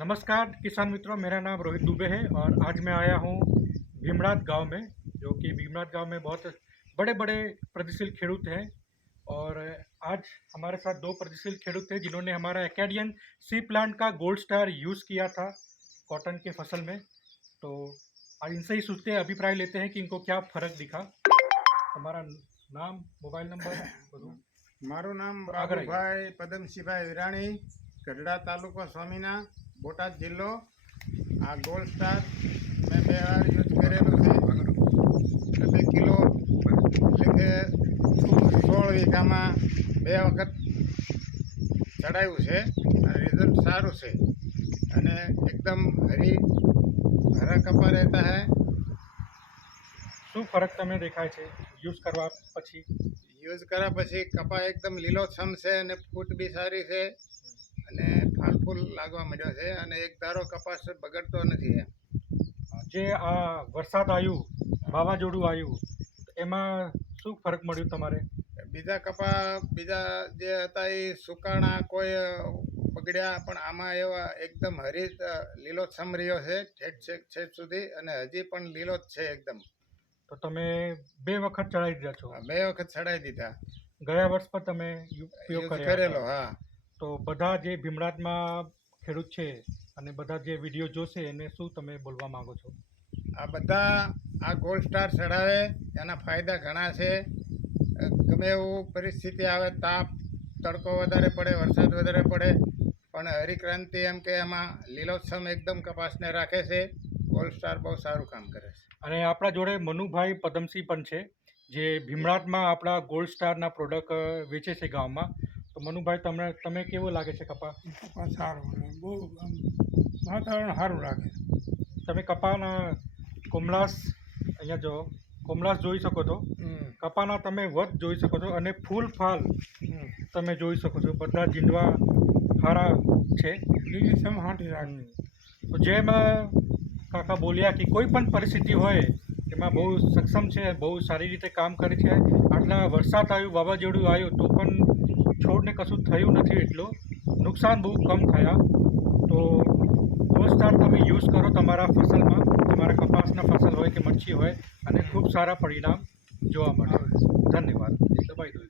नमस्कार किसान मित्रों, मेरा नाम रोहित दुबे है और आज मैं आया हूँ भीमरात गांव में, जो कि भीमरात गांव में बहुत बड़े बड़े प्रगतिशील खेडूत हैं। और आज हमारे साथ दो प्रगतिशील खेडूत हैं जिन्होंने हमारा एकेडियन सी प्लांट का गोल्ड स्टार यूज़ किया था कॉटन के फसल में। तो आज इनसे ही सुनते हैं, अभिप्राय लेते हैं कि इनको क्या फ़र्क दिखा। हमारा नाम, मोबाइल नंबर બધું। मारू नाम આગળ આવીએ। बाबूभाई पदमसिंहभाई विराणी, गढ़ડા तालुको स्वामीना, बोटाद जिल्लो। आ गोल्ड स्टार मैं 2 વાર યુઝ કરેલું છે। 2 કિલો લેખે 16 વીઘામાં 2 વખત ચડાવ્યું છે અને રિઝલ્ટ સારું છે અને એકદમ હરા કપા રહેતા है। શું ફરક તમે દેખાય છે યુઝ કરવા પછી? યુઝ કર્યા પછી કપા એકદમ લીલોછમ છે અને ફૂટ બી સારી છે અને ફાલફૂલ લાગવા માંડ્યો છે અને એક ધારો કપાસ બગડતો નથી એમ। જે આ વરસાદ આવ્યું, વાવાઝોડું આવ્યું, એમાં શું ફરક મળ્યું તમારે? બીજા કપા બીજા જે હતા એ સુકાણા કોઈ બગડ્યા, પણ આમાં એવા એકદમ લીલોછમ રહ્યો છે ઠેઠ સુધી અને હજી પણ લીલો જ છે એકદમ। તો તમે 2 વખત ચડાવી દીધા છો? 2 વખત ચડાવી દીધા। ગયા વર્ષ પર તમે ઉપયોગ યુઝ કરેલો? કરેલો, હા। તો બધા જે ભીમરાતમાં ખેડૂત છે અને બધા જે વિડીયો જોશે એને શું તમે બોલવા માંગો છો? આ બધા આ ગોલ્ડ સ્ટાર ચડાવે એના ફાયદા ઘણા છે। ગમે એવું પરિસ્થિતિ આવે, તાપ તડકો વધારે પડે, વરસાદ વધારે પડે, પણ હરિક્રાંતિ એમ કે એમાં લીલોછમ એકદમ કપાસને રાખે છે। ગોલ્ડ સ્ટાર બહુ સારું કામ કરે છે। અને આપણા જોડે મનુભાઈ પદમસિંહ પણ છે, જે ભીમરાતમાં આપણા ગોલ્ડ સ્ટારના પ્રોડક્ટ વેચે છે ગામમાં। તો મનુભાઈ, તમે કેવો લાગે છે કપા? કપા સારો અને બહુ આમ વાતાવરણ સારું લાગે। તમે કપાના કોમલાસ, અહીંયા જો કોમલાસ જોઈ શકો છો, કપાના તમે વધ જોઈ શકો છો અને ફૂલ ફાલ તમે જોઈ શકો છો। બધા જીંડવા સારા છે, લીલીછમ હાંટી રાખે। તો જેમ કાકા બોલ્યા કે કોઈ પણ પરિસ્થિતિ હોય એમાં બહુ સક્ષમ છે, બહુ સારી રીતે કામ કરે છે। આટલા વરસાદ આવ્યું, વાવાઝોડું આવ્યું તો પણ છોડને કશું થયું નથી, એટલું નુકસાન બહુ કમ થયા। તો ગોલ્ડ સ્ટાર તમે યુઝ કરો તમારા ફસલમાં, તમારા કપાસના ફસલ હોય કે મરચી હોય, અને ખૂબ સારા પરિણામ જોવા મળે। ધન્યવાદ। દબાઈ દો।